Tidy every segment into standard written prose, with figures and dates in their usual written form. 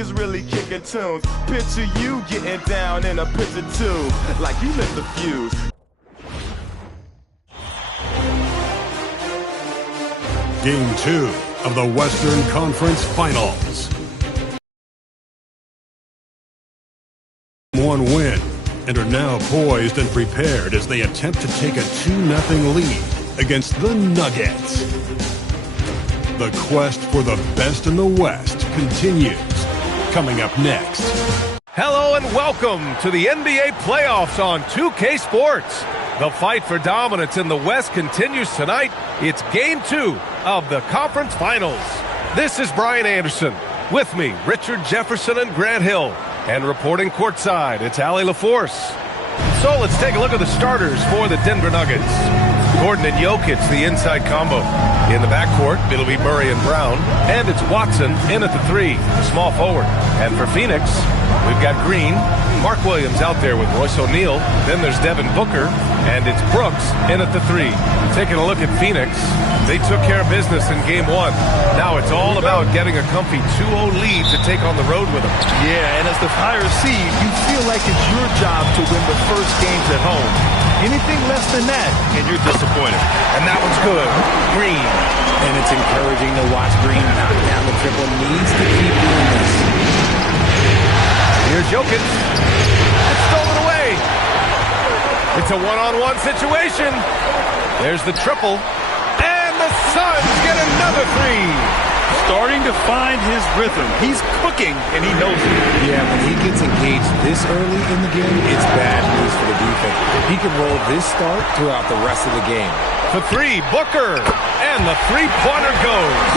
is really kicking tunes. Picture you getting down in a picture tube, like you lit the fuse. Game 2 of the Western Conference Finals. One win and are now poised and prepared as they attempt to take a 2-0 lead against the Nuggets. The quest for the best in the West continues. Coming up next. Hello and welcome to the NBA playoffs on 2K Sports. The fight for dominance in the West continues tonight. It's Game 2 of the Conference Finals. This is Brian Anderson. With me, Richard Jefferson and Grant Hill. And reporting courtside, it's Allie LaForce. So let's take a look at the starters for the Denver Nuggets. Gordon and Jokic, the inside combo. In the backcourt, it'll be Murray and Brown. And it's Watson in at the 3, the small forward. And for Phoenix, we've got Green. Mark Williams out there with Royce O'Neal. Then there's Devin Booker. And it's Brooks in at the 3. Taking a look at Phoenix, they took care of business in Game 1. Now it's all about getting a comfy 2-0 lead to take on the road with them. Yeah, and as the higher seed, you feel like it's your job to win the first games at home. Anything less than that, and you're disappointed. And that one's good. Green. And it's encouraging to watch Green knock down the triple. Needs to keep doing this. Here's Jokic. It's stolen away. It's a one-on-one situation. There's the triple. And the Suns get another 3. Starting to find his rhythm. He's cooking, and he knows it. Yeah, when he gets engaged this early in the game, it's bad news for the defense. He can roll this start throughout the rest of the game. For 3, Booker. And the three-pointer goes.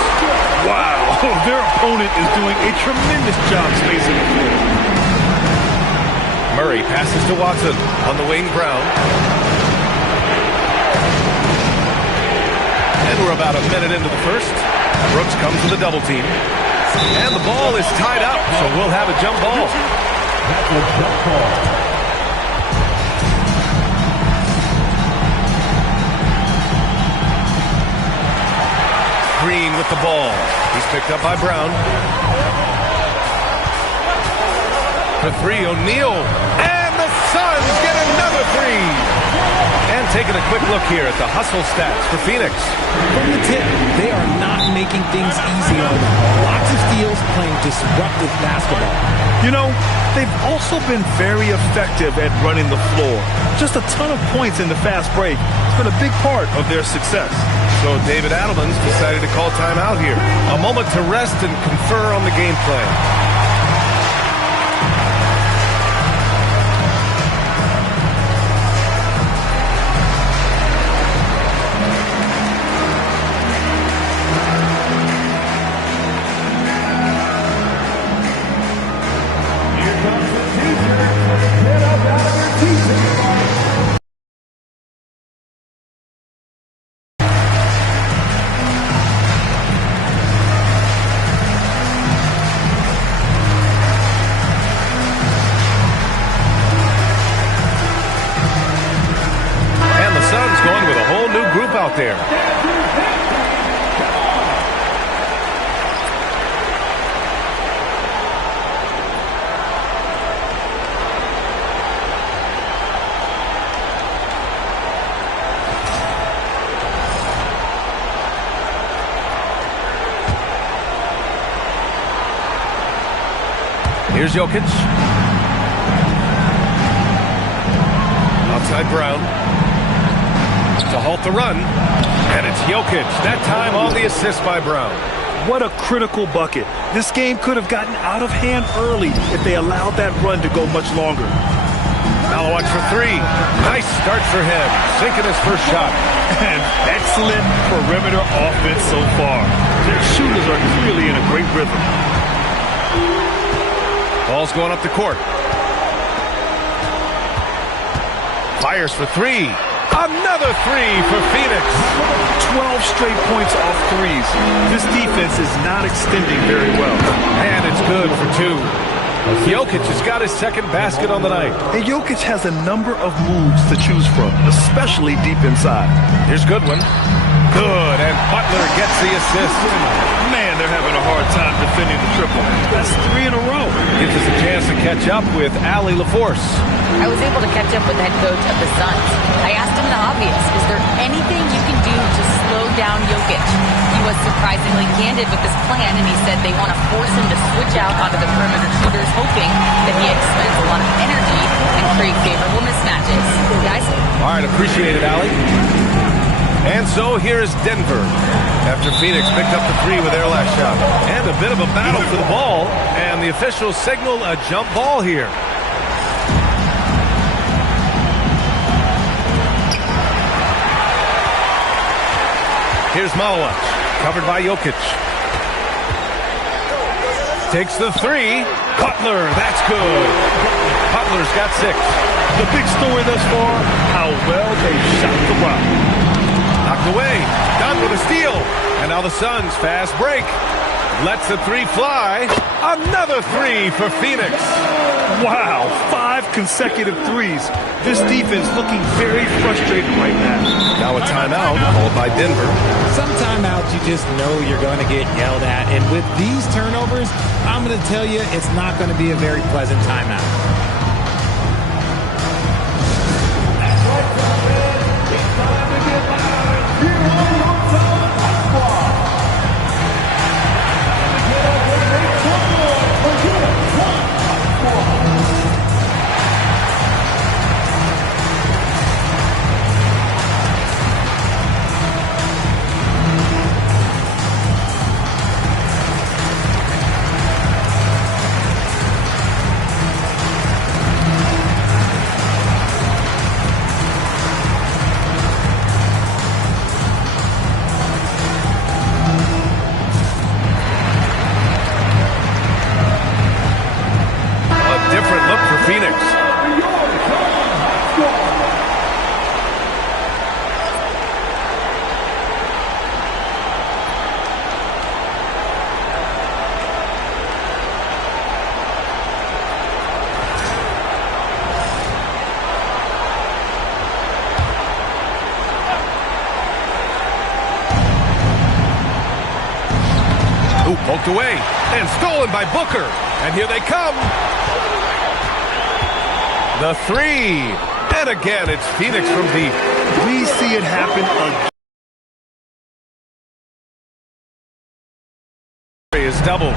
Wow, their opponent is doing a tremendous job spacing the floor. Murray passes to Watson on the wing. Brown. And we're about a minute into the first. Brooks comes to the double team. And the ball is tied up, so we'll have a jump ball. That's a jump ball. Green with the ball. He's picked up by Brown. For 3, O'Neal. And the Suns get another 3. And taking a quick look here at the hustle stats for Phoenix. From the tip, they are not making things easy on them. Lots of steals, playing disruptive basketball. You know, they've also been very effective at running the floor. Just a ton of points in the fast break. It's been a big part of their success. So David Adelman's decided to call timeout here. A moment to rest and confer on the game plan. Out there. Here's Jokic. Outside Brown. To halt the run, and it's Jokic, that time on the assist by Brown. What a critical bucket. This game could have gotten out of hand early if they allowed that run to go much longer. Malawatch for 3. Nice start for him, sinking his first shot. And excellent perimeter offense so far. Their shooters are clearly in a great rhythm. Ball's going up the court. Fires for 3. Another 3 for Phoenix. 12 straight points off threes. This defense is not extending very well. And it's good for 2. Jokic has got his second basket on the night. And Jokic has a number of moves to choose from, especially deep inside. Here's Goodwin. Good, and Butler gets the assist. Man, they're having a hard time defending the triple. That's 3 in a row. gives us a chance to catch up with Allie LaForce. I was able to catch up with the head coach of the Suns. I asked him the obvious. Is there anything you can do to slow down Jokic? He was surprisingly candid with his plan, and he said they want to force him to switch out onto the perimeter shooters, hoping that he expends a lot of energy and create favorable mismatches. Guys? All right, appreciate it, Allie. And so here is Denver after Phoenix picked up the three with their last shot. And a bit of a battle for the ball, and the officials signal a jump ball here. Here's Malawach, covered by Jokic. Takes the three. Butler, that's good. Butler's got 6. The big story thus far, how well they shot the rock. Knocked away. Done with a steal. And now the Suns fast break. Lets the three fly. Another 3 for Phoenix. Wow, 5 consecutive threes. This defense looking very frustrated right now. Now a timeout called by Denver. Some timeouts you just know you're going to get yelled at. And with these turnovers, I'm going to tell you it's not going to be a very pleasant timeout. Phoenix. Ooh, poked away and stolen by Booker. And here they come. The three. And again, it's Phoenix from deep. We see it happen again. Is doubled.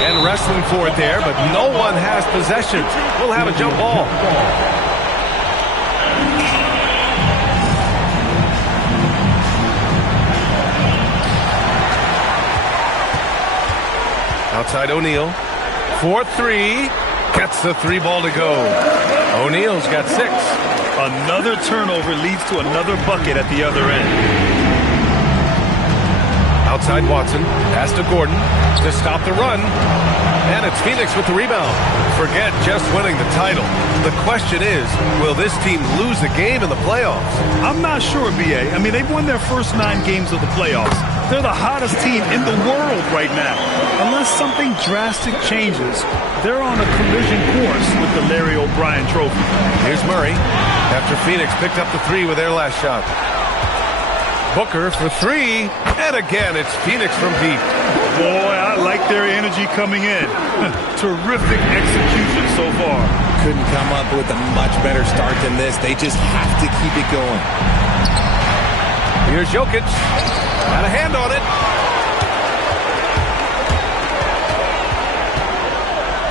And wrestling for it there, but no one has possession. We'll have a jump ball. Outside O'Neal. 4-3. Gets the 3 ball to go. O'Neal's got 6. Another turnover leads to another bucket at the other end. Outside Watson. Pass to Gordon to stop the run. And it's Phoenix with the rebound. Forget just winning the title. The question is, will this team lose a game in the playoffs? I'm not sure, B.A. I mean, they've won their first 9 games of the playoffs. They're the hottest team in the world right now. Unless something drastic changes, they're on a collision course with the Larry O'Brien Trophy. Here's Murray after Phoenix picked up the 3 with their last shot. Booker for 3, and again it's Phoenix from deep. Boy, I like their energy coming in. Terrific execution so far. Couldn't come up with a much better start than this. They just have to keep it going. Here's Jokic. Got a hand on it.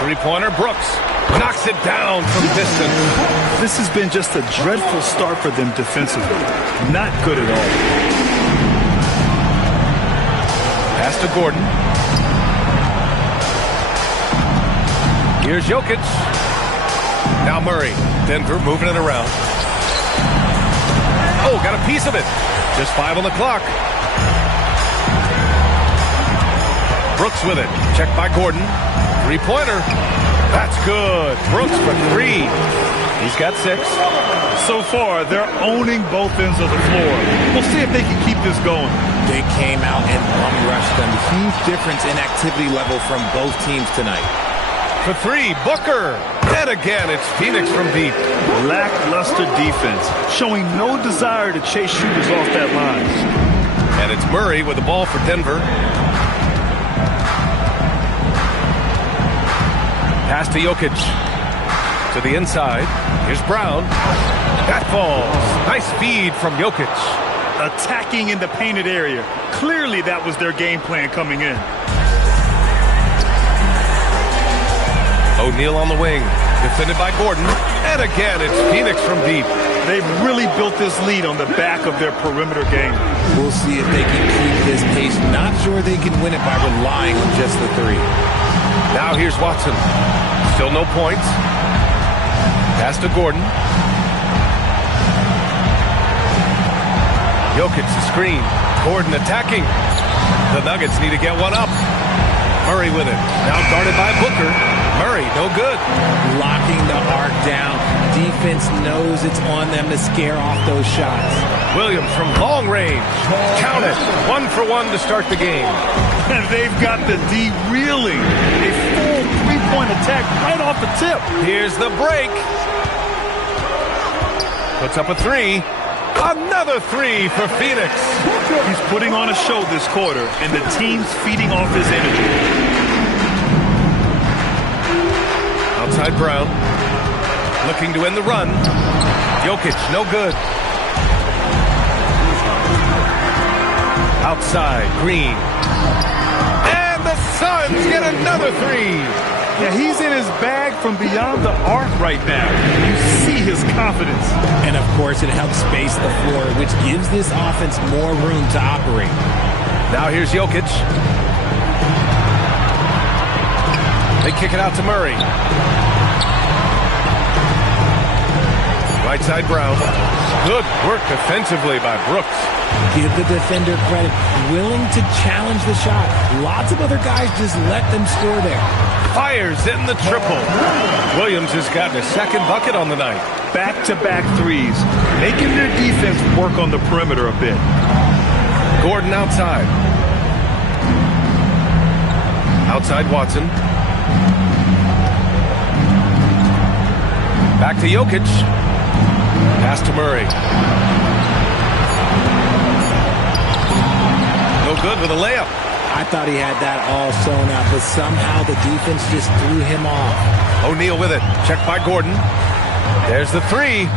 3-pointer, Brooks. Knocks it down from distance. This has been just a dreadful start for them defensively. Not good at all. Pass to Gordon. Here's Jokic. Now Murray. Denver moving it around. Oh, got a piece of it. Just 5 on the clock. Brooks with it. Checked by Gordon. 3-pointer. That's good. Brooks for 3. He's got 6. So far, they're owning both ends of the floor. We'll see if they can keep this going. They came out and bum-rushed them. Huge difference in activity level from both teams tonight. For 3, Booker. And again, it's Phoenix from deep. Lackluster defense, showing no desire to chase shooters off that line. And it's Murray with the ball for Denver. Pass to Jokic. To the inside. Here's Brown. That falls. Nice feed from Jokic. Attacking in the painted area. Clearly that was their game plan coming in. O'Neal on the wing. Defended by Gordon. And again, it's Phoenix from deep. They've really built this lead on the back of their perimeter game. We'll see if they can keep this pace. Not sure they can win it by relying on just the three. Now here's Watson. Still no points. Pass to Gordon. Jokic the screen. Gordon attacking. The Nuggets need to get one up. Murray with it. Now guarded by Booker. Murray, no good. Locking the arc down. Defense knows it's on them to scare off those shots. Williams from long range. Count it. 1 for 1 to start the game. And they've got the D reeling. A full three-point attack right off the tip. Here's the break. Puts up a three. Another three for Phoenix. He's putting on a show this quarter, and the team's feeding off his energy. Outside Brown. Looking to end the run. Jokic, no good. Outside, Green. And the Suns get another three. Yeah, he's in his bag from beyond the arc right now. You see his confidence. And, of course, it helps space the floor, which gives this offense more room to operate. Now here's Jokic. They kick it out to Murray. Right side Brown. Good work defensively by Brooks. Give the defender credit. Willing to challenge the shot. Lots of other guys just let them score there. Fires in the triple. Williams has gotten a second bucket on the night. Back-to-back threes, making their defense work on the perimeter a bit. Gordon outside. Outside Watson. Back to Jokic. Pass to Murray. No good with a layup. I thought he had that all sewn up, but somehow the defense just threw him off. O'Neal with it. Checked by Gordon. There's the three.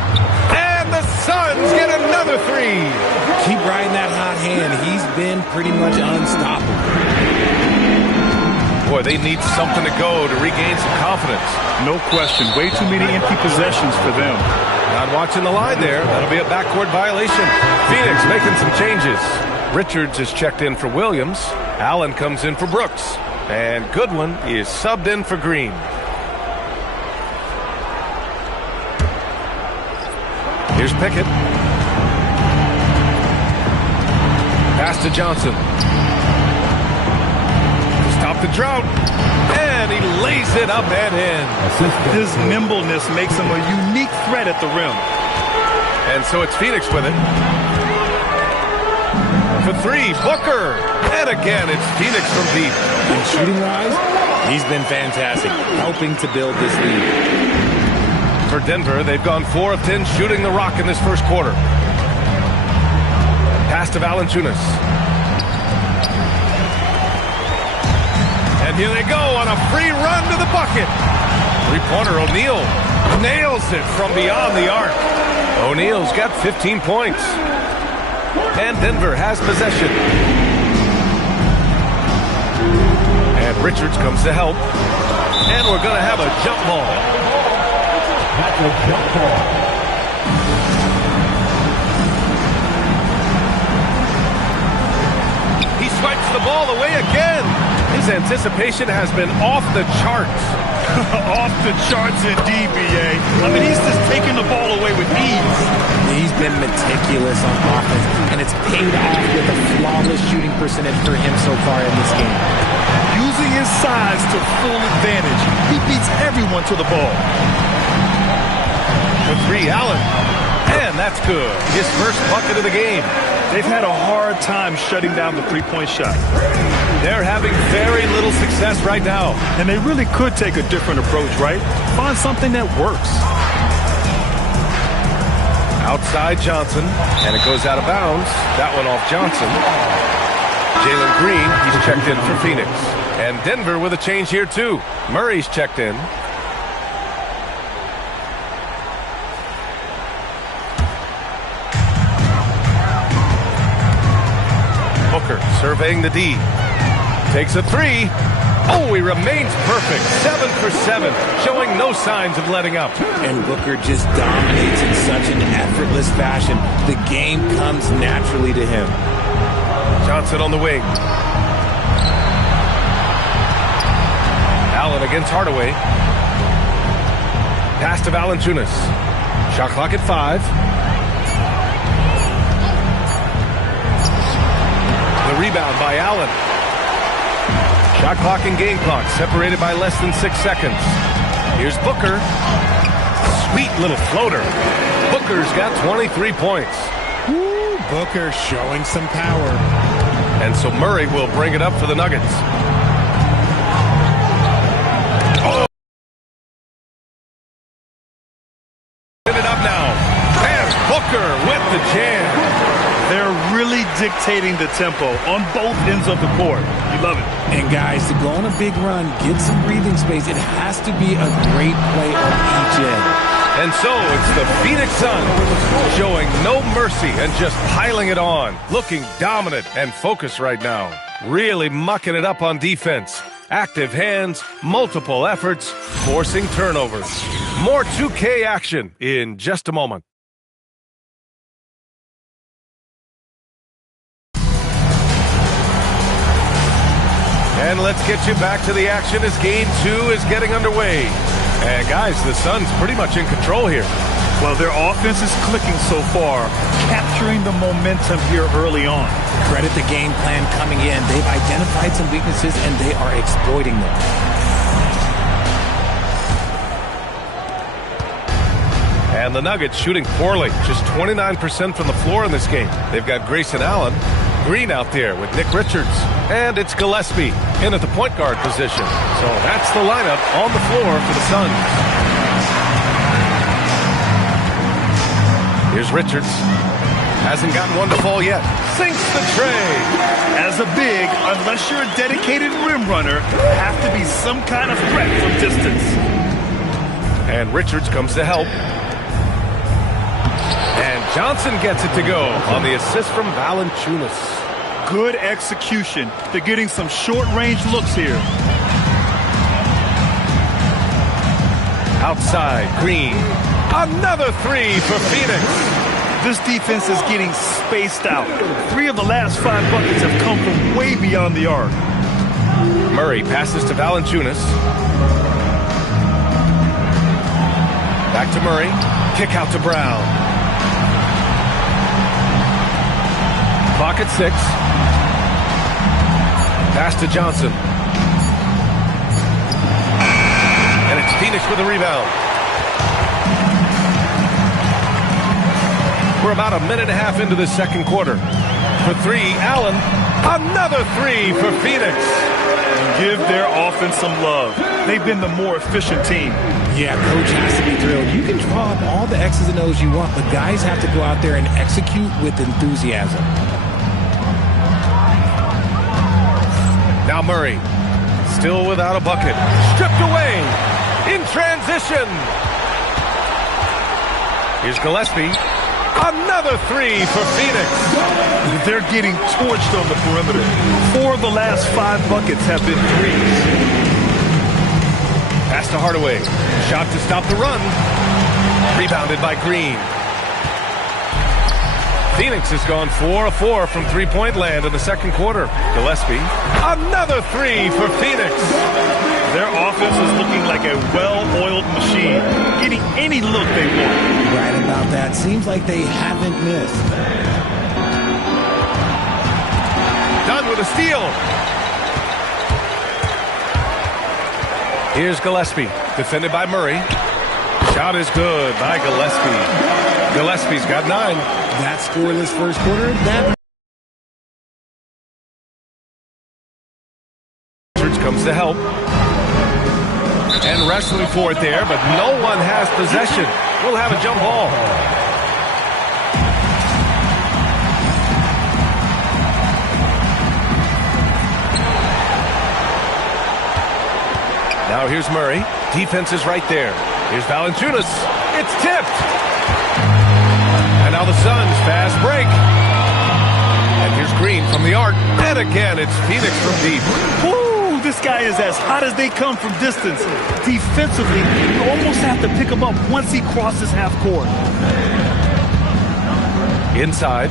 And the Suns get another three. Keep riding that hot hand. He's been pretty much unstoppable. Boy, they need something to go to regain some confidence. No question. Way too many empty possessions for them. Not watching the line there. That'll be a backcourt violation. Phoenix making some changes. Richards is checked in for Williams. Allen comes in for Brooks. And Goodwin is subbed in for Green. Here's Pickett. Pass to Johnson. To stop the drought. And he lays it up and in. His nimbleness makes him a unique threat at the rim. And so it's Phoenix with it. For three, Booker. And again, it's Phoenix from deep. And shooting-wise, he's been fantastic, helping to build this lead. For Denver, they've gone 4 of 10 shooting the rock in this first quarter. Pass to Valanciunas. And here they go on a free run to the bucket. Three-pointer O'Neal nails it from beyond the arc. O'Neal's got 15 points. And Denver has possession. And Richards comes to help. And we're going to have a jump ball. That's a jump ball. He swipes the ball away again. His anticipation has been off the charts. Off the charts indeed, B.A. I mean, he's just taking the ball away with ease. He's been meticulous on offense, and it's paid off with a flawless shooting percentage for him so far in this game. Using his size to full advantage, he beats everyone to the ball. For three, Allen. And that's good. His first bucket of the game. They've had a hard time shutting down the three-point shot. They're having very little success right now. And they really could take a different approach, right? Find something that works. Outside Johnson, and it goes out of bounds. That one off Johnson. Jalen Green, he's checked in for Phoenix. And Denver with a change here too. Murray's checked in. surveying the D. Takes a three. Oh, he remains perfect. 7 for 7, showing no signs of letting up. And Booker just dominates in such an effortless fashion. The game comes naturally to him. Johnson on the wing. Allen against Hardaway. Pass to Valanciunas. Shot clock at 5. The rebound by Allen. Shot clock and game clock separated by less than 6 seconds. Here's Booker. Sweet little floater. Booker's got 23 points. Woo, Booker showing some power. And so Murray will bring it up for the Nuggets. Oh! Get it up now. And Booker with the jam. They're really dictating the tempo on both ends of the court. You love it. And guys, to go on a big run, get some breathing space, it has to be a great play on each end. And so it's the Phoenix Suns showing no mercy and just piling it on. Looking dominant and focused right now. Really mucking it up on defense. Active hands, multiple efforts, forcing turnovers. More 2K action in just a moment. And let's get you back to the action as Game 2 is getting underway. And guys, the Suns pretty much in control here. Well, their offense is clicking so far, capturing the momentum here early on. Credit the game plan coming in. They've identified some weaknesses, and they are exploiting them. And the Nuggets shooting poorly, just 29% from the floor in this game. They've got Grayson Allen, Green out there with Nick Richards, and it's Gillespie in at the point guard position. So that's the lineup on the floor for the Suns. Here's Richards. Hasn't gotten one to fall yet. Sinks the tray. As a big, unless you're a dedicated rim runner, have to be some kind of threat from distance. And Richards comes to help. And Johnson gets it to go on the assist from Valanciunas. Good execution. They're getting some short-range looks here. Outside, Green. Another three for Phoenix. This defense is getting spaced out. 3 of the last 5 buckets have come from way beyond the arc. Murray passes to Valanciunas. Back to Murray. Kick out to Brown. Clock at 6. Pass to Johnson. And it's Phoenix with a rebound. We're about a minute and a half into the second quarter. For 3, Allen. Another 3 for Phoenix. Give their offense some love. They've been the more efficient team. Yeah, coach has to be thrilled. You can draw up all the X's and O's you want, but guys have to go out there and execute with enthusiasm. Now Murray, still without a bucket. Stripped away in transition. Here's Gillespie. Another 3 for Phoenix. They're getting torched on the perimeter. 4 of the last 5 buckets have been threes. Pass to Hardaway. Shot to stop the run. Rebounded by Green. Phoenix has gone 4 of 4 from three-point land in the second quarter. Gillespie. Another 3 for Phoenix. Their offense is looking like a well-oiled machine, getting any look they want. Right about that. Seems like they haven't missed. Done with a steal. Here's Gillespie, defended by Murray. Shot is good by Gillespie. Gillespie's got 9. That scoreless first quarter, that Richards comes to help. And wrestling for it there, but no one has possession. We'll have a jump ball. Now here's Murray. Defense is right there. Here's Valanciunas. It's tipped. And now the Suns fast break. And here's screen from the arc. And again, it's Phoenix from deep. Woo! This guy is as hot as they come from distance. Defensively, you almost have to pick him up once he crosses half court. Inside.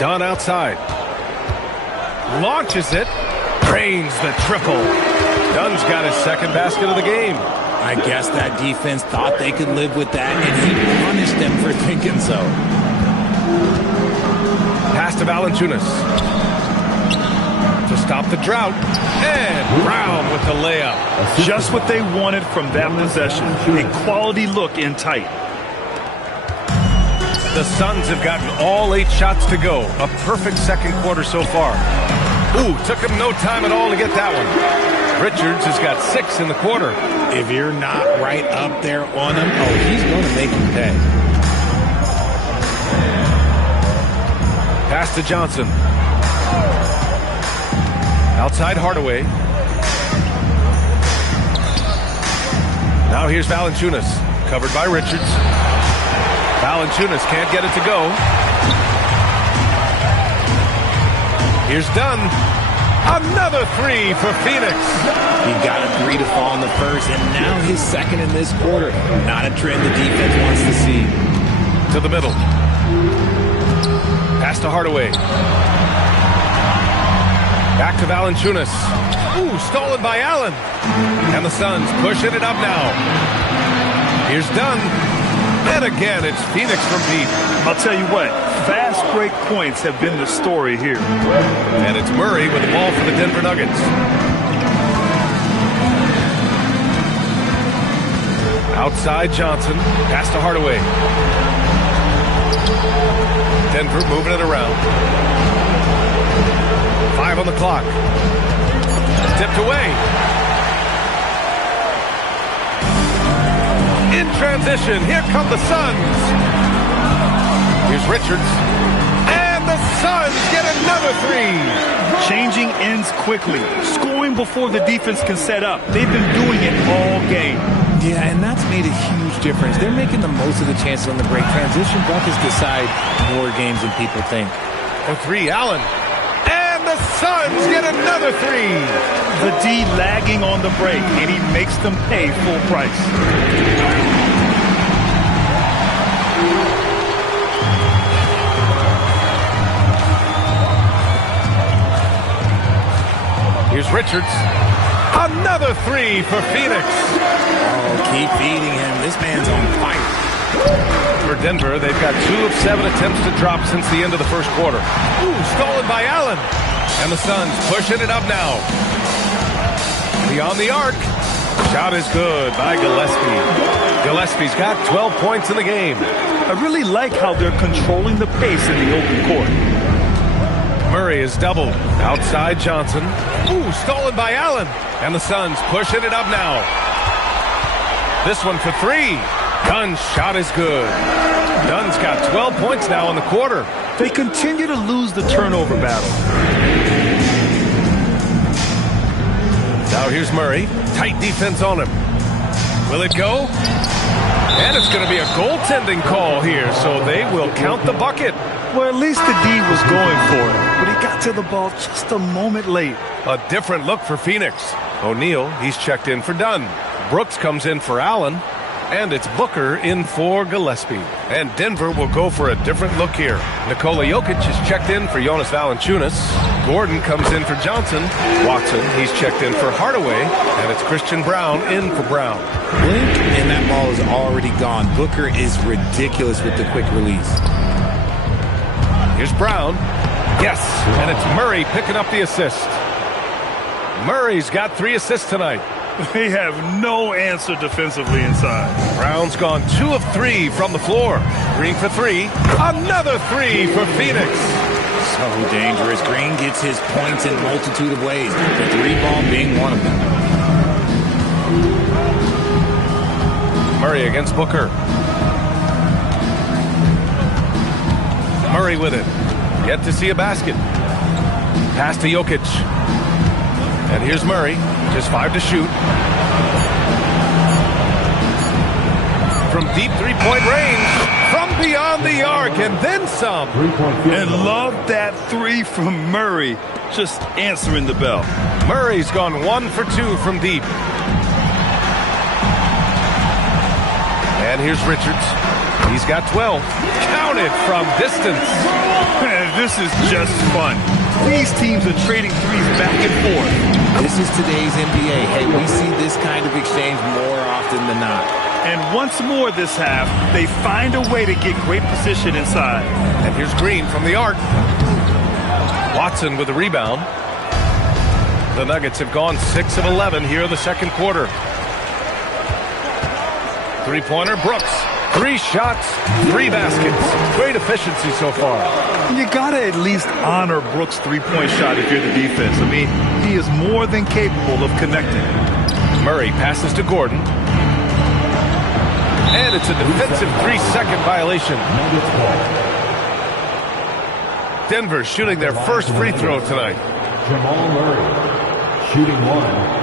Dunn outside. Launches it. Drains the triple. Dunn's got his second basket of the game. I guess that defense thought they could live with that, and he punished them for thinking so. Pass to Valanciunas. To stop the drought. And Brown with the layup. Just what they wanted from that possession. A quality look in tight. The Suns have gotten all 8 shots to go. A perfect second quarter so far. Ooh, took him no time at all to get that one. Richards has got 6 in the quarter. If you're not right up there on him, oh, he's going to make him pay. Pass to Johnson. Outside Hardaway. Now here's Valanciunas. Covered by Richards. Valanciunas can't get it to go. Here's Dunn. Another 3 for Phoenix. He got a 3 to fall in the first, and now his second in this quarter. Not a trend the defense wants to see. To the middle. Pass to Hardaway. Back to Valanciunas. Ooh, stolen by Allen. And the Suns pushing it up now. Here's Dunn. And again, it's Phoenix from deep. I'll tell you what, fast break points have been the story here. And it's Murray with the ball for the Denver Nuggets. Outside Johnson. Pass to Hardaway. Denver moving it around. 5 on the clock. Tipped away. In transition, here come the Suns. Here's Richards. And the Suns get another 3. Changing ends quickly. Scoring before the defense can set up. They've been doing it all game. Yeah, and that's made a huge difference. They're making the most of the chances on the break. Transition buckets decide more games than people think. For 3, Allen. And the Suns get another 3. The D lagging on the break, and he makes them pay full price. Here's Richards. Another 3 for Phoenix. Oh, keep feeding him. This man's on fire. For Denver, they've got 2 of 7 attempts to drop since the end of the first quarter. Ooh, stolen by Allen. And the Suns pushing it up now. Beyond the arc. Shot is good by Gillespie. Gillespie's got 12 points in the game. I really like how they're controlling the pace in the open court. Murray is doubled. Outside Johnson. Ooh, stolen by Allen. And the Suns pushing it up now. This one for 3. Dunn's shot is good. Dunn's got 12 points now in the quarter. They continue to lose the turnover battle. Now here's Murray. Tight defense on him. Will it go? And it's going to be a goaltending call here, so they will count the bucket. Well, at least the D was going for it, but he got to the ball just a moment late. A different look for Phoenix. O'Neal, he's checked in for Dunn. Brooks comes in for Allen. And it's Booker in for Gillespie. And Denver will go for a different look here. Nikola Jokic is checked in for Jonas Valanciunas. Gordon comes in for Johnson. Watson, he's checked in for Hardaway. And it's Christian Brown in for Brown. Blink, and that ball is already gone. Booker is ridiculous with the quick release. Here's Brown. Yes, and it's Murray picking up the assist. Murray's got 3 assists tonight. They have no answer defensively inside. Brown's gone 2 of 3 from the floor. Green for 3. Another 3 for Phoenix. So dangerous. Green gets his points in a multitude of ways. The 3-ball being one of them. Murray against Booker. Murray with it. Yet to see a basket. Pass to Jokic. And here's Murray. Just 5 to shoot. From deep 3-point range. From beyond the arc and then some. And love that three from Murray. Just answering the bell. Murray's gone 1 for 2 from deep. And here's Richards. He's got 12. Counted from distance. This is just fun. These teams are trading threes back and forth. This is today's NBA. Hey, we see this kind of exchange more often than not. And once more this half, they find a way to get great position inside. And here's Green from the arc. Watson with the rebound. The Nuggets have gone 6 of 11 here in the second quarter. Three-pointer, Brooks. 3 shots, 3 baskets. Great efficiency so far. You got to at least honor Brooks' three-point shot if you're the defense. I mean, he is more than capable of connecting. Murray passes to Gordon. And it's a defensive 3-second violation. Denver shooting their first free throw tonight. Jamal Murray, shooting 1.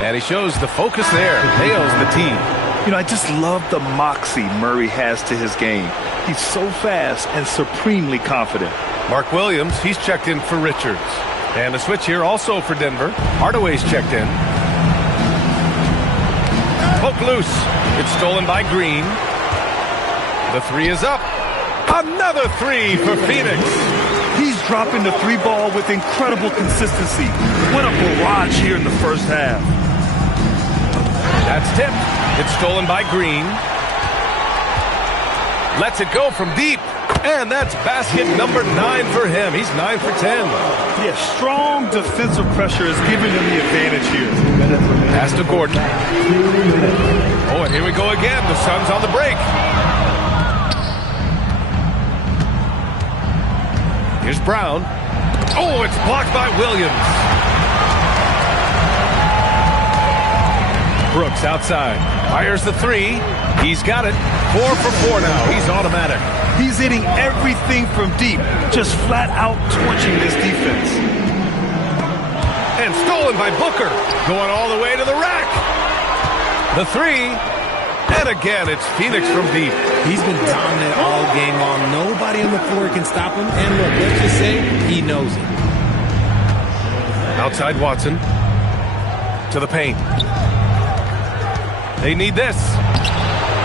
And he shows the focus there. Nails the tee. You know, I just love the moxie Murray has to his game. He's so fast and supremely confident. Mark Williams, he's checked in for Richards. And a switch here also for Denver. Hardaway's checked in. Poke loose. It's stolen by Green. The three is up. Another three for Phoenix. He's dropping the three ball with incredible consistency. What a barrage here in the first half. That's tipped. It's stolen by Green. Lets it go from deep. And that's basket number 9 for him. He's 9 for 10. Yeah, strong defensive pressure is giving him the advantage here. Pass to Gordon. Oh, and here we go again. The Suns on the break. Here's Brown. Oh, it's blocked by Williams. Brooks outside. Fires the three. He's got it. 4 for 4 now. He's automatic. He's hitting everything from deep. Just flat out torching this defense. And stolen by Booker. Going all the way to the rack. The three. And again, it's Phoenix from deep. He's been dominant all game long. Nobody on the floor can stop him. And look, let's just say he knows it. Outside Watson. To the paint. They need this.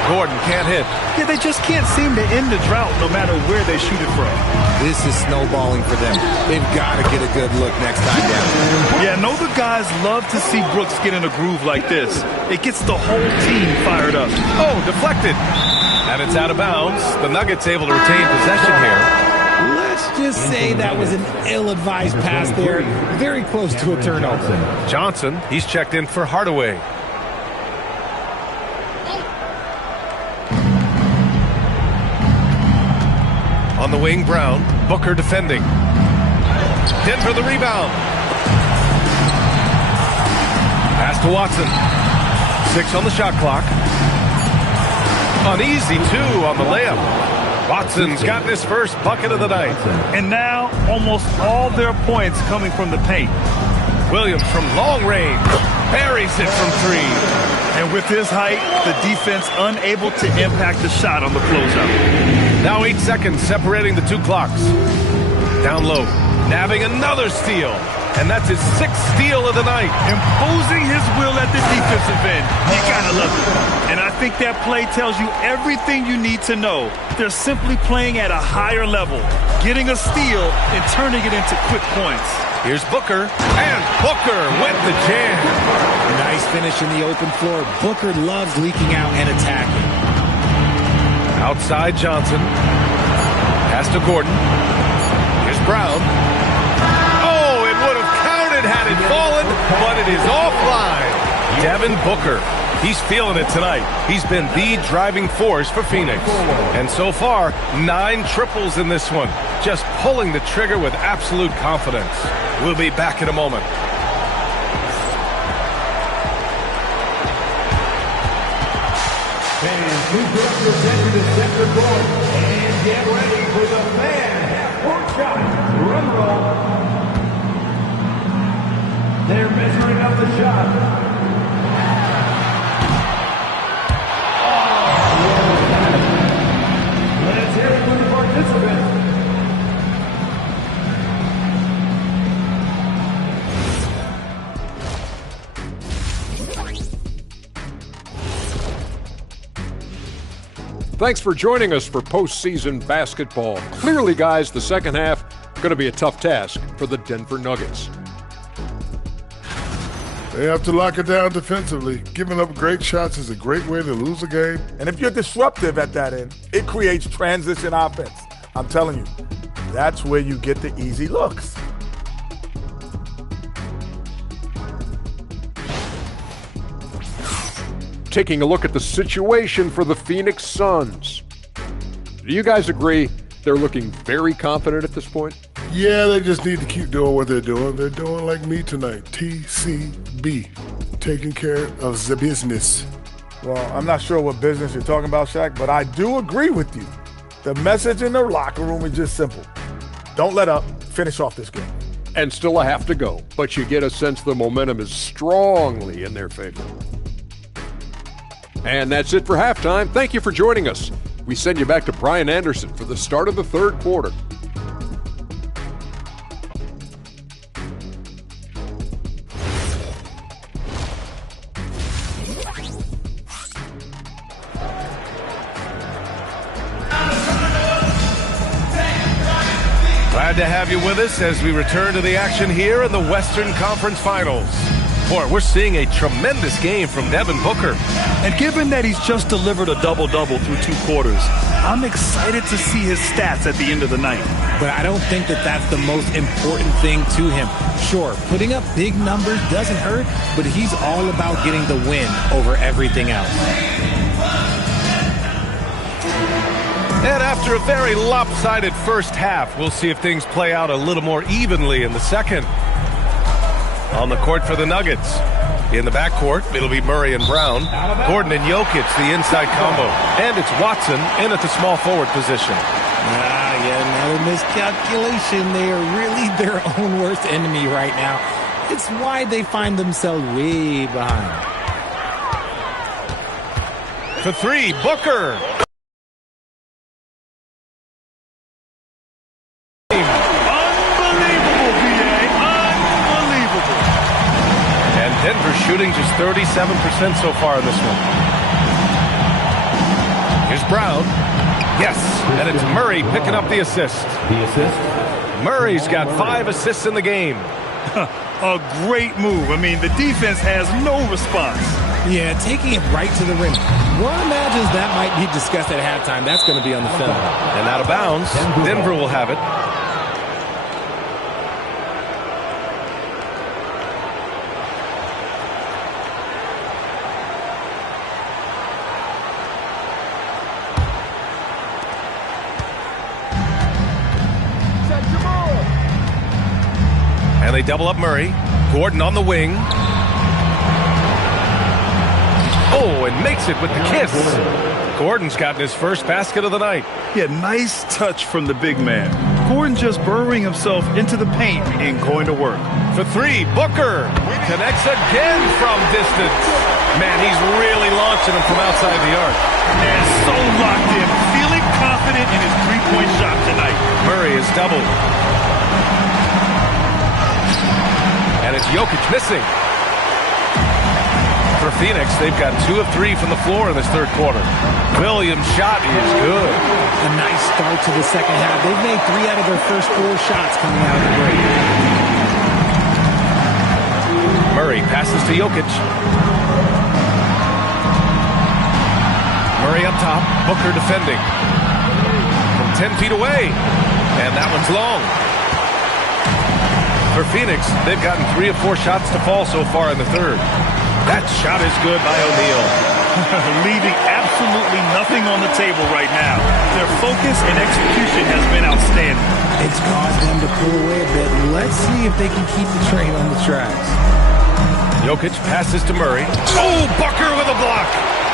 Gordon can't hit. Yeah, they just can't seem to end the drought no matter where they shoot it from. This is snowballing for them. They've got to get a good look next time down. Yeah, I know the guys love to see Brooks get in a groove like this. It gets the whole team fired up. Oh, deflected. And it's out of bounds. The Nuggets able to retain possession here. Let's just say that was an ill-advised pass there. Very close to a turnover. Johnson, he's checked in for Hardaway. On the wing, Brown. Booker defending. Denver the rebound. Pass to Watson. 6 on the shot clock. Uneasy, 2 on the layup. Watson's gotten his first bucket of the night. And now, almost all their points coming from the paint. Williams from long range. Buries it from 3. And with his height, the defense unable to impact the shot on the closeout. Now 8 seconds separating the 2 clocks. Down low. Nabbing another steal. And that's his 6th steal of the night. Imposing his will at the defensive end. You gotta love it. And I think that play tells you everything you need to know. They're simply playing at a higher level. Getting a steal and turning it into quick points. Here's Booker. And Booker with the jam. Nice finish in the open floor. Booker loves leaking out and attacking. Outside Johnson. Pass to Gordon. Here's Brown. Oh, it would have counted had it fallen, but it is offline. Devin Booker. He's feeling it tonight. He's been the driving force for Phoenix. And so far, 9 triples in this one. Just pulling the trigger with absolute confidence. We'll be back in a moment. Fans, please put up your attention to center court and get ready for the fan half-court shot. Drum roll. They're measuring up the shot. Let's hear it from the participants. Thanks for joining us for postseason basketball. Clearly, guys, the second half going to be a tough task for the Denver Nuggets. They have to lock it down defensively. Giving up great shots is a great way to lose a game. And if you're disruptive at that end, it creates transition offense. I'm telling you, that's where you get the easy looks. Taking a look at the situation for the Phoenix Suns. Do you guys agree they're looking very confident at this point? Yeah, they just need to keep doing what they're doing. They're doing like me tonight, TCB, taking care of the business. Well, I'm not sure what business you're talking about, Shaq, but I do agree with you. The message in the locker room is just simple. Don't let up. Finish off this game. And still a half to go, but you get a sense the momentum is strongly in their favor. And that's it for halftime. Thank you for joining us. We send you back to Brian Anderson for the start of the third quarter. Glad to have you with us as we return to the action here in the Western Conference Finals. Boy, we're seeing a tremendous game from Devin Booker. And given that he's just delivered a double-double through 2 quarters, I'm excited to see his stats at the end of the night. But I don't think that that's the most important thing to him. Sure, putting up big numbers doesn't hurt, but he's all about getting the win over everything else. And after a very lopsided first half, we'll see if things play out a little more evenly in the second. On the court for the Nuggets. In the backcourt, it'll be Murray and Brown. Gordon and Jokic, the inside combo. And it's Watson in at the small forward position. Another miscalculation. They are really their own worst enemy right now. It's why they find themselves way behind. For 3, Booker. Denver shooting just 37% so far in this one. Here's Brown. Yes, and it's Murray picking up the assist. Murray's got 5 assists in the game. A great move. I mean, the defense has no response. Yeah, taking it right to the rim. One imagines that might be discussed at halftime. That's going to be on the film. And out of bounds, Denver will have it. And they double up Murray. Gordon on the wing. Oh, and makes it with the kiss. Gordon's gotten his first basket of the night. Yeah, nice touch from the big man. Gordon just burrowing himself into the paint and going to work. For 3, Booker connects again from distance. Man, he's really launching him from outside the arc. And so locked in, feeling confident in his three-point shot tonight. Murray is doubled. And it's Jokic missing. For Phoenix, they've got 2 of 3 from the floor in this third quarter. Williams' shot is good. A nice start to the second half. They've made 3 out of their first 4 shots coming out of the break. Murray passes to Jokic. Murray up top. Booker defending. From 10 feet away. And that one's long. For Phoenix, they've gotten 3 of 4 shots to fall so far in the third. That shot is good by O'Neal. Leaving absolutely nothing on the table right now. Their focus and execution has been outstanding. It's caused them to pull away a bit. Let's see if they can keep the train on the tracks. Jokic passes to Murray. Oh, Booker with a block.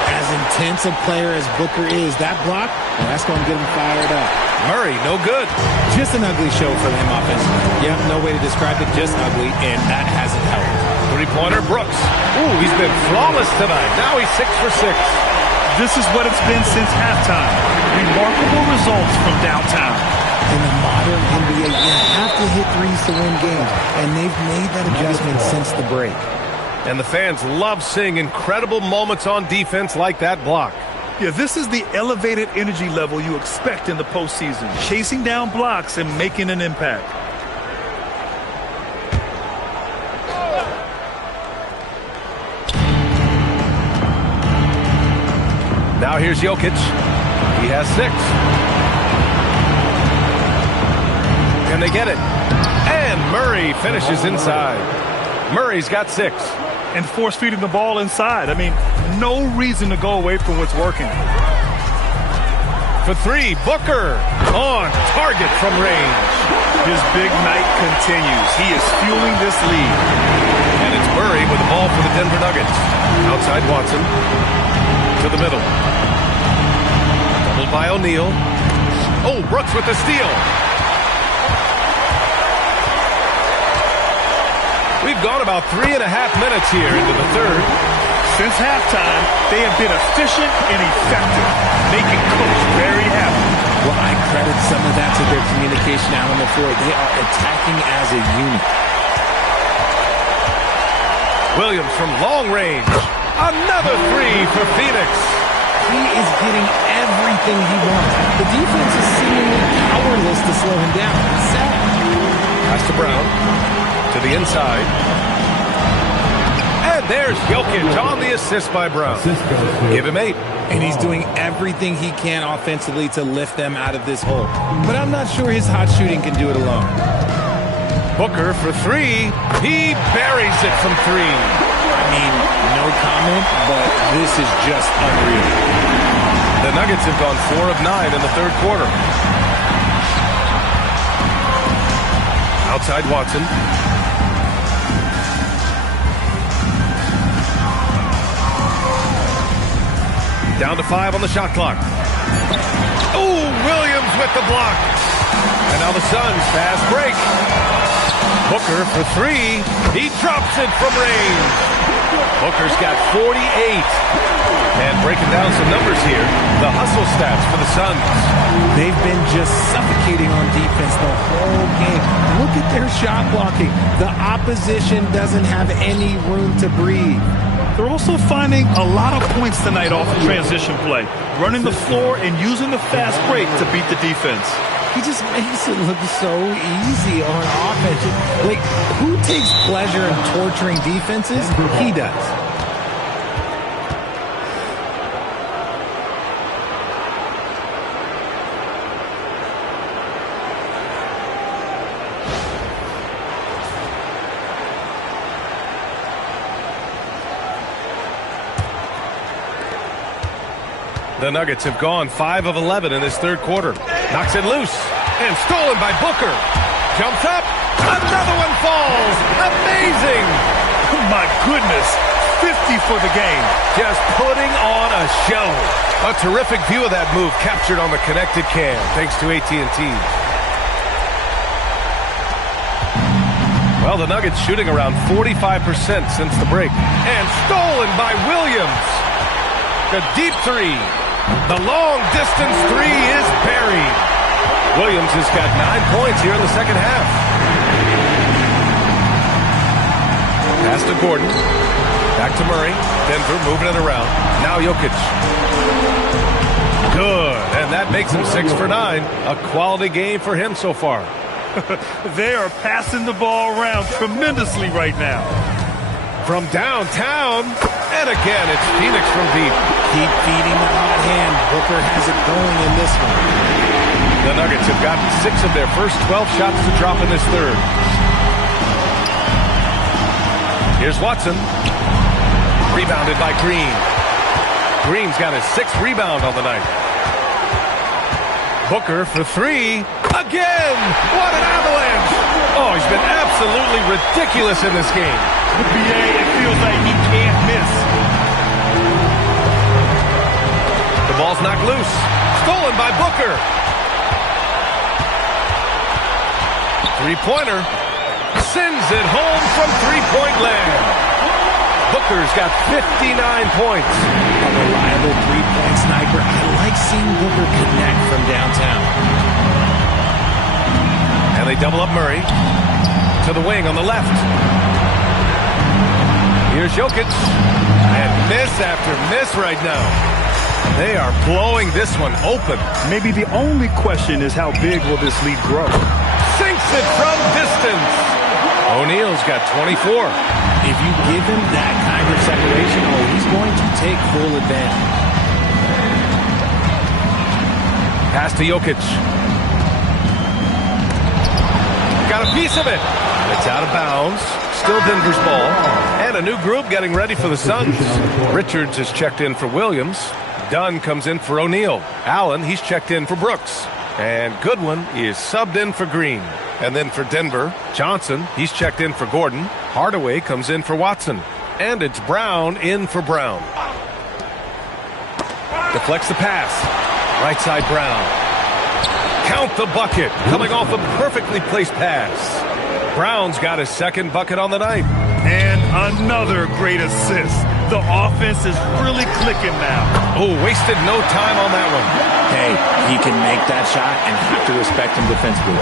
As intense a player as Booker is, that block, well, that's going to get him fired up. Murray, no good. Just an ugly show for him offensively. Yeah, no way to describe it, just ugly, and that hasn't helped. Three-pointer, Brooks. Ooh, he's been flawless tonight. Now he's 6 for 6. This is what it's been since halftime. Remarkable results from downtown. In the modern NBA, you have to hit threes to win games, and they've made that adjustment since the break. And the fans love seeing incredible moments on defense like that block. Yeah, this is the elevated energy level you expect in the postseason. Chasing down blocks and making an impact. Now here's Jokic. He has 6. Can they get it? And Murray finishes inside. Murray's got 6. And force-feeding the ball inside. I mean, no reason to go away from what's working. For 3, Booker on target from range. His big night continues. He is fueling this lead. And it's Murray with the ball for the Denver Nuggets. Outside Watson. To the middle. Doubled by O'Neal. Oh, Brooks with the steal. We've gone about 3.5 minutes here into the third. Since halftime, they have been efficient and effective, making Coach very happy. Well, I credit some of that to their communication out on the floor. They are attacking as a unit. Williams from long range. Another 3 for Phoenix. He is getting everything he wants. The defense is seemingly powerless to slow him down. Sad. Pass to Brown. To the inside. And there's Jokic on the assist by Brown. Give him 8. And he's doing everything he can offensively to lift them out of this hole. But I'm not sure his hot shooting can do it alone. Booker for 3. He buries it from 3. I mean, no comment, but this is just unreal. The Nuggets have gone 4 of 9 in the third quarter. Outside Watson. Down to 5 on the shot clock. Oh, Williams with the block. And now the Suns fast break. Booker for 3. He drops it from range. Booker's got 48. And breaking down some numbers here, the hustle stats for the Suns. They've been just suffocating on defense the whole game. Look at their shot blocking. The opposition doesn't have any room to breathe. They're also finding a lot of points tonight off of transition play, running the floor and using the fast break to beat the defense. He just makes it look so easy on offense. Like, who takes pleasure in torturing defenses? He does. The Nuggets have gone 5 of 11 in this third quarter. Knocks it loose and stolen by Booker. Jumps up. Another one falls. Amazing. Oh my goodness. 50 for the game. Just putting on a show. A terrific view of that move captured on the connected cam thanks to AT&T. Well, the Nuggets shooting around 45% since the break. And stolen by Williams. The deep 3. The long-distance 3 is buried. Williams has got 9 points here in the second half. Pass to Gordon. Back to Murray. Denver moving it around. Now Jokic. Good. And that makes him 6 for 9. A quality game for him so far. They are passing the ball around tremendously right now. From downtown. And again, it's Phoenix from deep. Keep feeding the hot hand. Booker has it going in this one. The Nuggets have gotten 6 of their first 12 shots to drop in this third. Here's Watson. Rebounded by Green. Green's got his 6th rebound on the night. Booker for 3. Again! What an avalanche! Oh, he's been absolutely ridiculous in this game. BA, it feels like he can't miss. ball's knocked loose. Stolen by Booker. Three-pointer. Sends it home from three-point land. Booker's got 59 points. A reliable three-point sniper. I like seeing Booker connect from downtown. And they double up Murray to the wing on the left. Here's Jokic. And miss after miss right now. They are blowing this one open. Maybe the only question is how big will this lead grow? Sinks it from distance. O'Neal's got 24. If you give him that kind of separation, he's going to take full advantage. Pass to Jokic. Got a piece of it. It's out of bounds. Still Denver's ball. And a new group getting ready for the Suns. Richards is checked in for Williams. Dunn comes in for O'Neal. Allen, he's checked in for Brooks. And Goodwin is subbed in for Green. And then for Denver, Johnson, he's checked in for Gordon. Hardaway comes in for Watson. And it's Brown in for Brown. Deflects the pass. Right side Brown. Count the bucket. Coming off a perfectly placed pass. Brown's got his second bucket on the night. And another great assist. The offense is really clicking now. Oh, wasted no time on that one. Hey, he can make that shot and have to respect him defensively.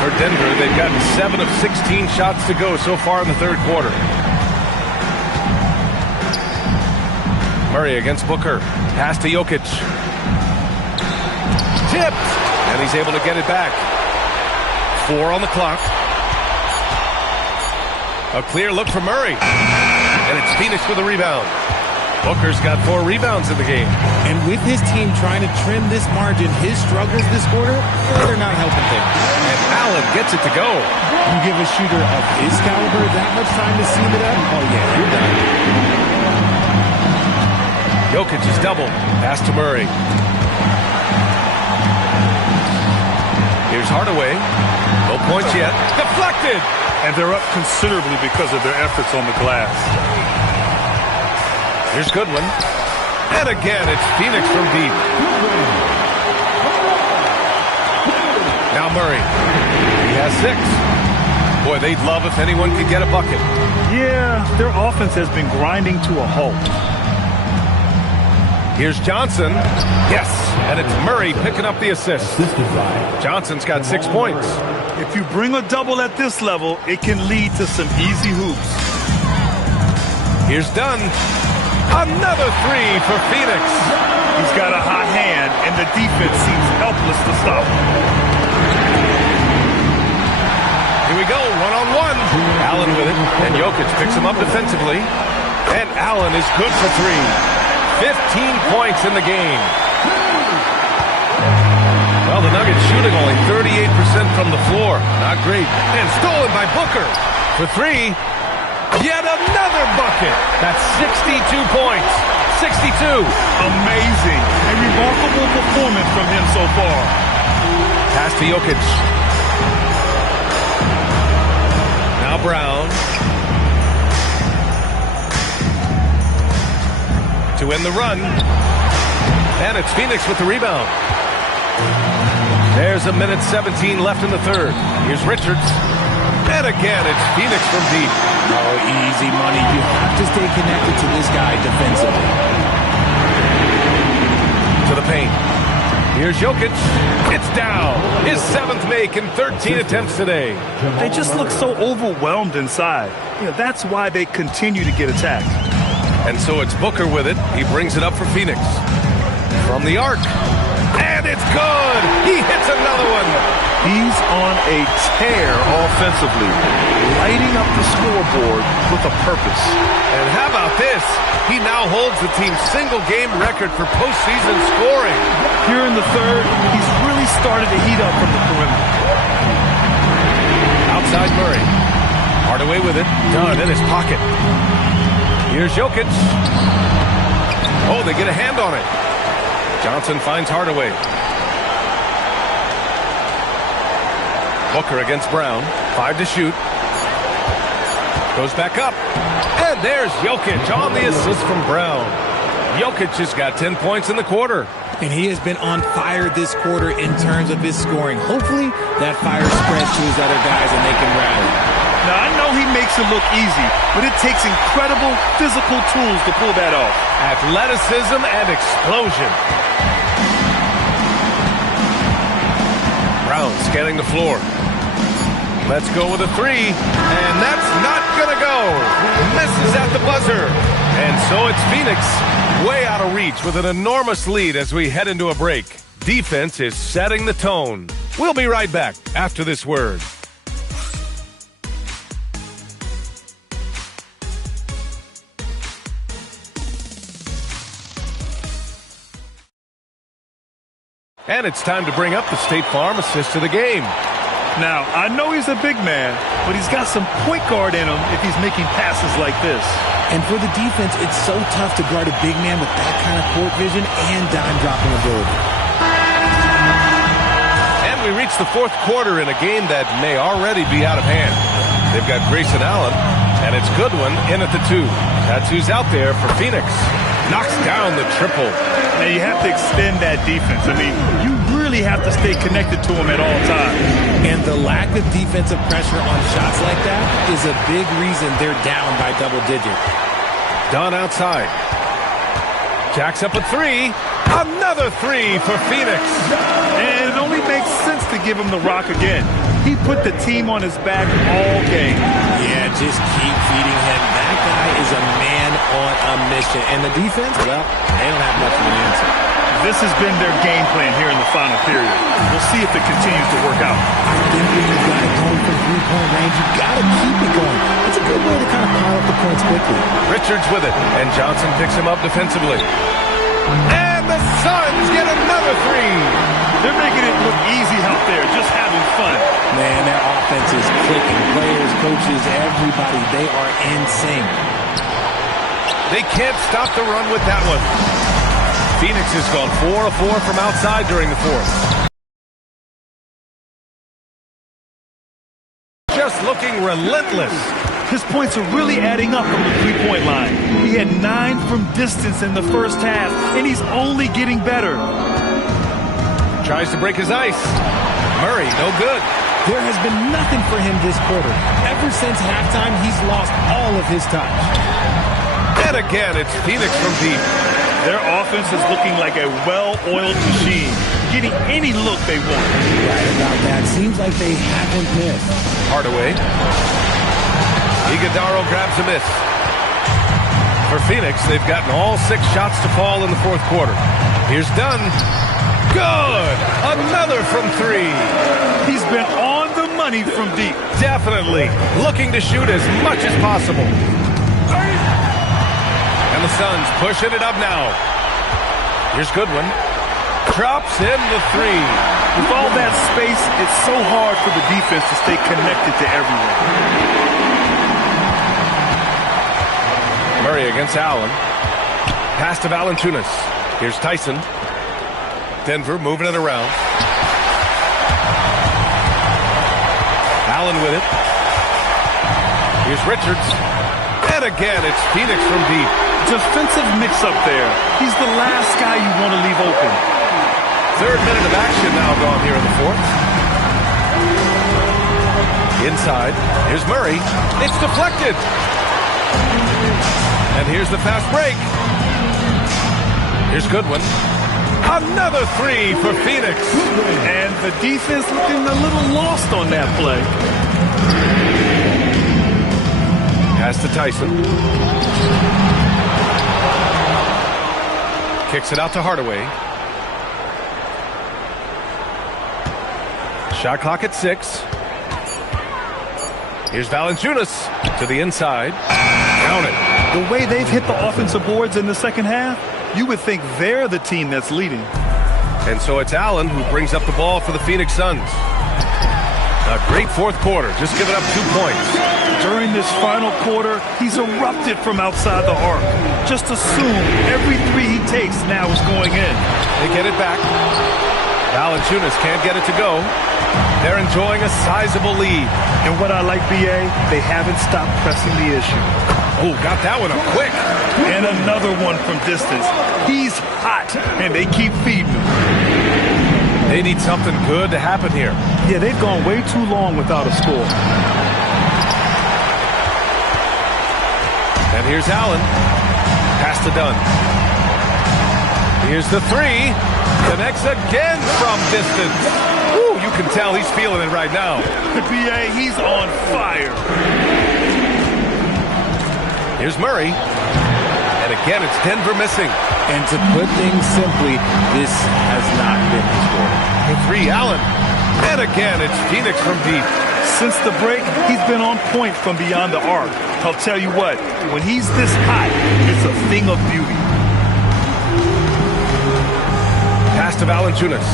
For Denver, they've gotten 7 of 16 shots to go so far in the third quarter. Murray against Booker. Pass to Jokic. Tipped. And he's able to get it back. 4 on the clock. A clear look for Murray. And it's Phoenix with a rebound. Booker's got 4 rebounds in the game. And with his team trying to trim this margin, his struggles this quarter, they're not helping things. And Allen gets it to go. You give a shooter of his caliber that much time to seam it up? Oh, yeah, you're done. Jokic is doubled. Pass to Murray. Here's Hardaway. No points yet. Deflected. And they're up considerably because of their efforts on the glass. Here's Goodwin. And again, it's Phoenix from deep. Now Murray. He has 6. Boy, they'd love if anyone could get a bucket. Yeah, their offense has been grinding to a halt. Here's Johnson. Yes, and it's Murray picking up the assist. Johnson's got 6 points. If you bring a double at this level, it can lead to some easy hoops. Here's Dunn. Another 3 for Phoenix. He's got a hot hand, and the defense seems helpless to stop him. Here we go, one-on-one. Allen with it, and Jokic picks him up defensively. And Allen is good for 3. 15 points in the game. Well, the Nuggets shooting only 38% from the floor. Not great. And stolen by Booker for 3. Yet another bucket. That's 62 points. 62. Amazing. A remarkable performance from him so far. Pass to Jokic. Now Brown. To end the run. And it's Phoenix with the rebound. There's a minute 17 left in the third. Here's Richards. And again, it's Phoenix from deep. Oh, easy money. You have to stay connected to this guy defensively. To the paint. Here's Jokic. It's down. His 7th make in 13 attempts today. They just look so overwhelmed inside. That's why they continue to get attacked. And so it's Booker with it. He brings it up for Phoenix. From the arc. And it's good. He hits another one. He's on a tear offensively, lighting up the scoreboard with a purpose. And how about this? He now holds the team's single-game record for postseason scoring. Here in the third, he's really started to heat up from the perimeter. Outside Murray. Hardaway with it. Dunn in his pocket. Here's Jokic. Oh, they get a hand on it. Johnson finds Hardaway. Booker against Brown. 5 to shoot. Goes back up. And there's Jokic on the assist from Brown. Jokic has got 10 points in the quarter. And he has been on fire this quarter in terms of his scoring. Hopefully, that fire spreads to his other guys and they can rally. Now, I know he makes it look easy, but it takes incredible physical tools to pull that off. Athleticism and explosion. Brown scanning the floor. Let's go with a three, and that's not gonna go. Misses at the buzzer. And so it's Phoenix way out of reach with an enormous lead as we head into a break. Defense is setting the tone. We'll be right back after this word. And it's time to bring up the State Farm assist of the game. Now, I know he's a big man, but he's got some point guard in him if he's making passes like this. And for the defense, it's so tough to guard a big man with that kind of court vision and dime-dropping ability. And we reach the fourth quarter in a game that may already be out of hand. They've got Grayson Allen, and it's Goodwin in at the 2. That's who's out there for Phoenix. Knocks down the triple. Now, you have to extend that defense. I mean, you really have to stay connected to him at all times. And the lack of defensive pressure on shots like that is a big reason they're down by double digits. Dunn outside. Jacks up a 3. Another 3 for Phoenix. And it only makes sense to give him the rock again. He put the team on his back all game. Yeah, just keep feeding him. That guy is a man on a mission. And the defense, well, they don't have much of an answer. This has been their game plan here in the final period. We'll see if it continues to work out. I think when you got it going from three-point range, you got to keep it going. It's a good way to kind of pile up the points quickly. Richards with it, and Johnson picks him up defensively. And the Suns get another 3. They're making it look easy out there, just having fun. Man, their offense is clicking. Players, coaches, everybody, they are in sync. They can't stop the run with that one. Phoenix has gone 4 of 4 from outside during the fourth. Just looking relentless. His points are really adding up from the three-point line. He had 9 from distance in the first half, and he's only getting better. Tries to break his ice. Murray, no good. There has been nothing for him this quarter. Ever since halftime, he's lost all of his touch. And again, it's Phoenix from deep. Their offense is looking like a well-oiled machine, getting any look they want. Right about that. Seems like they haven't missed. Hardaway. Iguodala grabs a miss. For Phoenix, they've gotten all 6 shots to fall in the fourth quarter. Here's Dunn. Good! Another from 3. He's been on the money from deep. Definitely. Looking to shoot as much as possible. And the Suns pushing it up now. Here's Goodwin. Drops in the 3. With all that space, it's so hard for the defense to stay connected to everyone. Murray against Allen. Pass to Valanciunas. Here's Tyson. Denver moving it around. Allen with it. Here's Richards. And again, it's Phoenix from deep. Defensive mix-up there. He's the last guy you want to leave open. 3rd minute of action now gone here in the fourth. Inside. Here's Murray. It's deflected. And here's the fast break. Here's Goodwin. Another 3 for Phoenix. And the defense looking a little lost on that play. Pass to Tyson. Kicks it out to Hardaway. Shot clock at 6. Here's Valanciunas to the inside. Count it. The way they've hit the offensive boards in the second half, you would think they're the team that's leading. And so it's Allen who brings up the ball for the Phoenix Suns. A great fourth quarter, just giving up 2 points. During this final quarter, he's erupted from outside the arc. Just assume every 3 he takes now is going in. They get it back. Valanciunas can't get it to go. They're enjoying a sizable lead. And what I like, BA, they haven't stopped pressing the issue. Oh, got that one up quick. And another one from distance. He's hot, and they keep feeding him. They need something good to happen here. Yeah, they've gone way too long without a score. And here's Allen. Pass to Dunn. Here's the three. Connects again from distance. Woo, you can tell he's feeling it right now. BA, he's on fire. Here's Murray. And again, it's Denver missing. And to put things simply, this has not been his work. For three, Allen. And again, it's Phoenix from deep. Since the break, he's been on point from beyond the arc. I'll tell you what, when he's this hot, it's a thing of beauty. Pass to Valanciunas.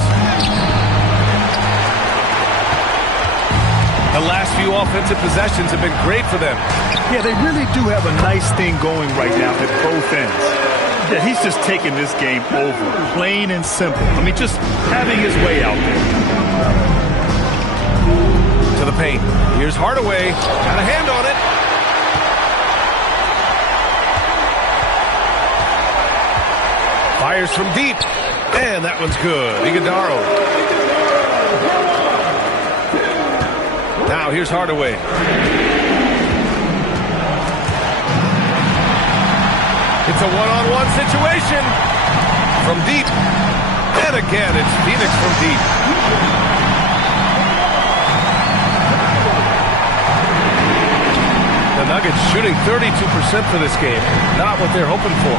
The last few offensive possessions have been great for them. Yeah, they really do have a nice thing going right now at both ends. Yeah, he's just taking this game over, plain and simple. I mean, just having his way out there. To the paint. Here's Hardaway. Got a hand on it. Fires from deep. And that one's good. Iguodala. Now here's Hardaway. It's a one-on-one situation. From deep. And again, it's Phoenix from deep. The Nuggets shooting 32% for this game. Not what they're hoping for.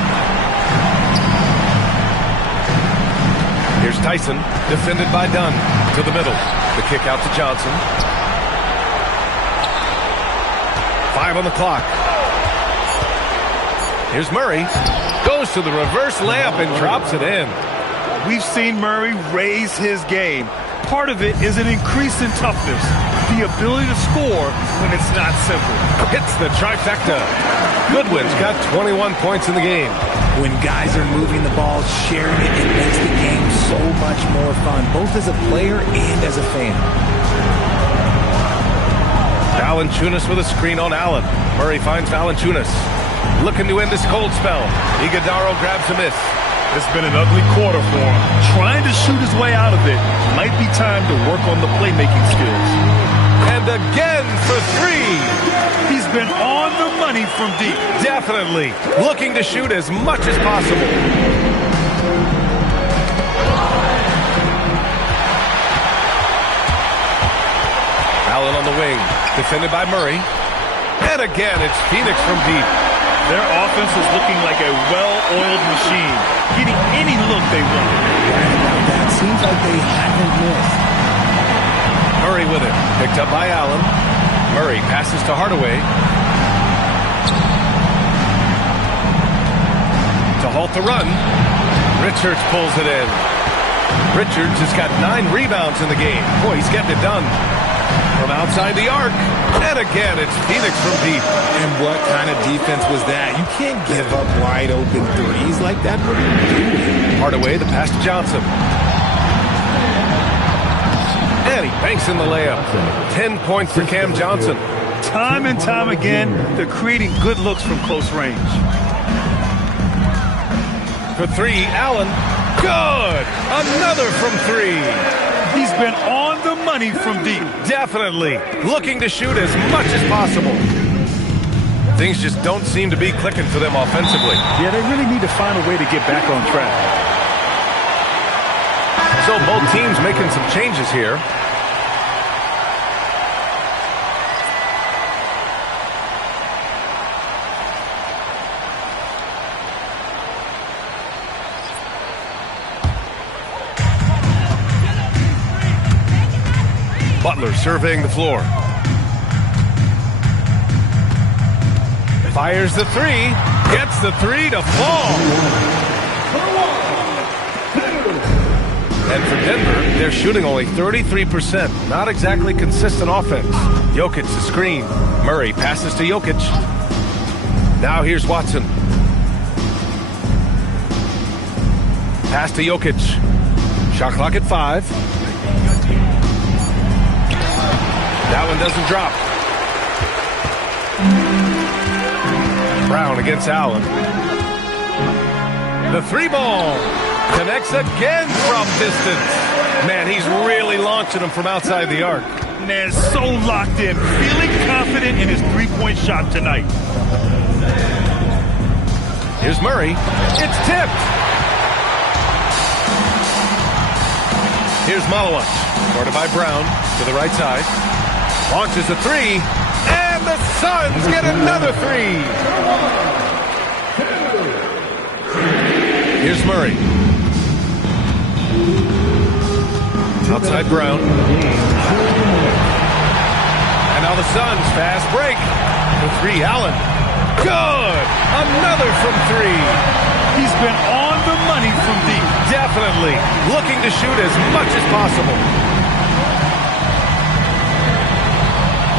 Here's Tyson, defended by Dunn. To the middle. The kick out to Johnson. 5 on the clock. Here's Murray. Goes to the reverse layup and drops it in. We've seen Murray raise his game. Part of it is an increase in toughness. The ability to score when it's not simple. Hits the trifecta. Goodwin's got 21 points in the game. When guys are moving the ball, sharing it, it makes the game so much more fun, both as a player and as a fan. Valanciunas with a screen on Allen. Murray finds Valanciunas. Looking to end this cold spell. Iguodala grabs a miss. It's been an ugly quarter for him. Trying to shoot his way out of it. Might be time to work on the playmaking skills. And again for three. He's been on the money from deep. Definitely. Looking to shoot as much as possible. Allen on the wing. Defended by Murray. And again, it's Phoenix from deep. Their offense is looking like a well-oiled machine, getting any look they want. Right about that. Seems like they haven't missed. Murray with it. Picked up by Allen. Murray passes to Hardaway. To halt the run. Richards pulls it in. Richards has got 9 rebounds in the game. Boy, he's getting it done. From outside the arc. And again, it's Phoenix from deep. And what kind of defense was that? You can't give up wide open threes like that. What are you doing? Hardaway, the pass to Johnson. And he banks in the layup. 10 points for Cam Johnson. Time and time again, they're creating good looks from close range. For three, Allen. Good! Another from three. He's been on the money from deep. Definitely. Looking to shoot as much as possible. Things just don't seem to be clicking for them offensively. Yeah, they really need to find a way to get back on track. So both teams making some changes here. Butler surveying the floor. Fires the three. Gets the three to fall. And for Denver, they're shooting only 33%. Not exactly consistent offense. Jokic to screen. Murray passes to Jokic. Now here's Watson. Pass to Jokic. Shot clock at 5. That one doesn't drop. Brown against Allen. The 3-ball connects again from distance. Man, he's really launching them from outside the arc. Man, so locked in, feeling confident in his three-point shot tonight. Here's Murray. It's tipped. Here's Malawich. Guarded by Brown to the right side. Launches a 3. And the Suns get another 3. Here's Murray. Outside Brown. And now the Suns fast break. The 3, Allen. Good! Another from 3. He's been on the money from deep. Definitely. Looking to shoot as much as possible.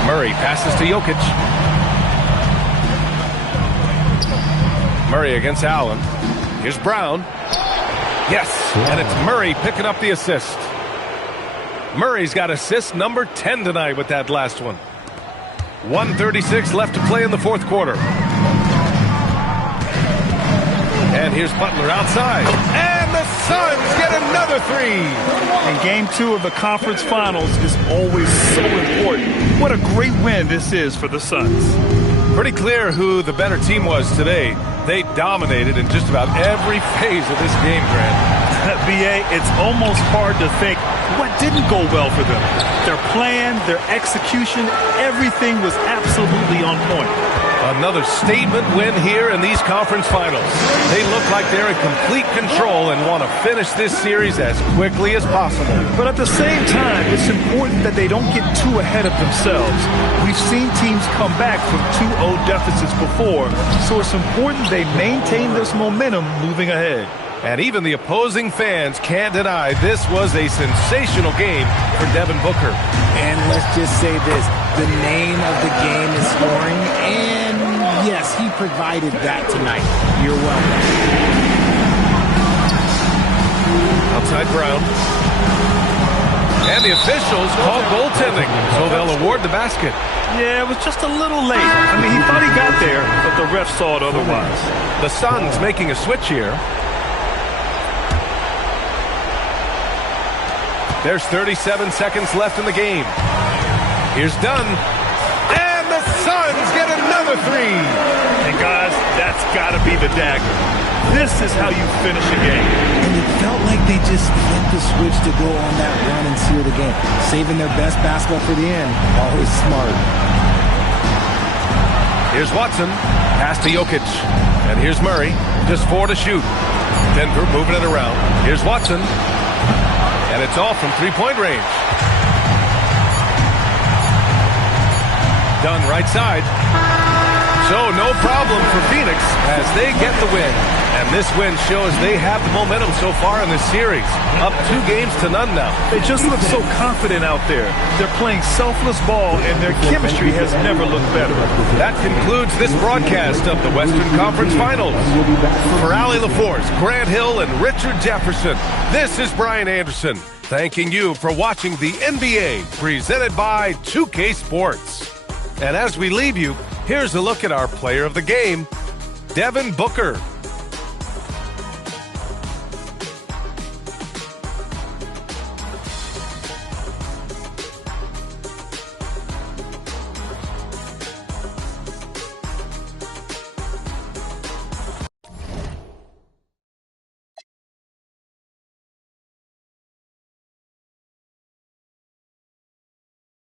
Murray passes to Jokic. Murray against Allen. Here's Brown. Yes, and it's Murray picking up the assist. Murray's got assist number 10 tonight with that last one. 1:36 left to play in the fourth quarter. And here's Butler outside. And the Suns get another 3. And game 2 of the conference finals is always so important. What a great win this is for the Suns. Pretty clear who the better team was today. They dominated in just about every phase of this game, Grant. BA, it's almost hard to think what didn't go well for them. Their plan, their execution, everything was absolutely on point. Another statement win here in these conference finals. They look like they're in complete control and want to finish this series as quickly as possible. But at the same time, it's important that they don't get too ahead of themselves. We've seen teams come back from 2-0 deficits before, so it's important they maintain this momentum moving ahead. And even the opposing fans can't deny this was a sensational game for Devin Booker. And let's just say this, the name of the game is scoring, and yes, he provided that tonight. You're welcome. Outside Brown. And the officials call goaltending, so they'll award the basket. Yeah, it was just a little late. I mean, he thought he got there, but the ref saw it otherwise. The Suns making a switch here. There's 37 seconds left in the game. Here's Dunn. And the Suns get another 3. And guys, that's got to be the dagger. This is how you finish a game. And it felt like they just flipped the switch to go on that run and seal the game. Saving their best basketball for the end. Always smart. Here's Watson. Pass to Jokic. And here's Murray. Just 4 to shoot. Denver moving it around. Here's Watson. And it's all from three-point range. Dunn right side. So no problem for Phoenix as they get the win. And this win shows they have the momentum so far in this series. Up 2 games to none now. They just look so confident out there. They're playing selfless ball, and their chemistry has never looked better. That concludes this broadcast of the Western Conference Finals. For Allie LaForce, Grant Hill, and Richard Jefferson, this is Brian Anderson, thanking you for watching the NBA presented by 2K Sports. And as we leave you, here's a look at our player of the game, Devin Booker.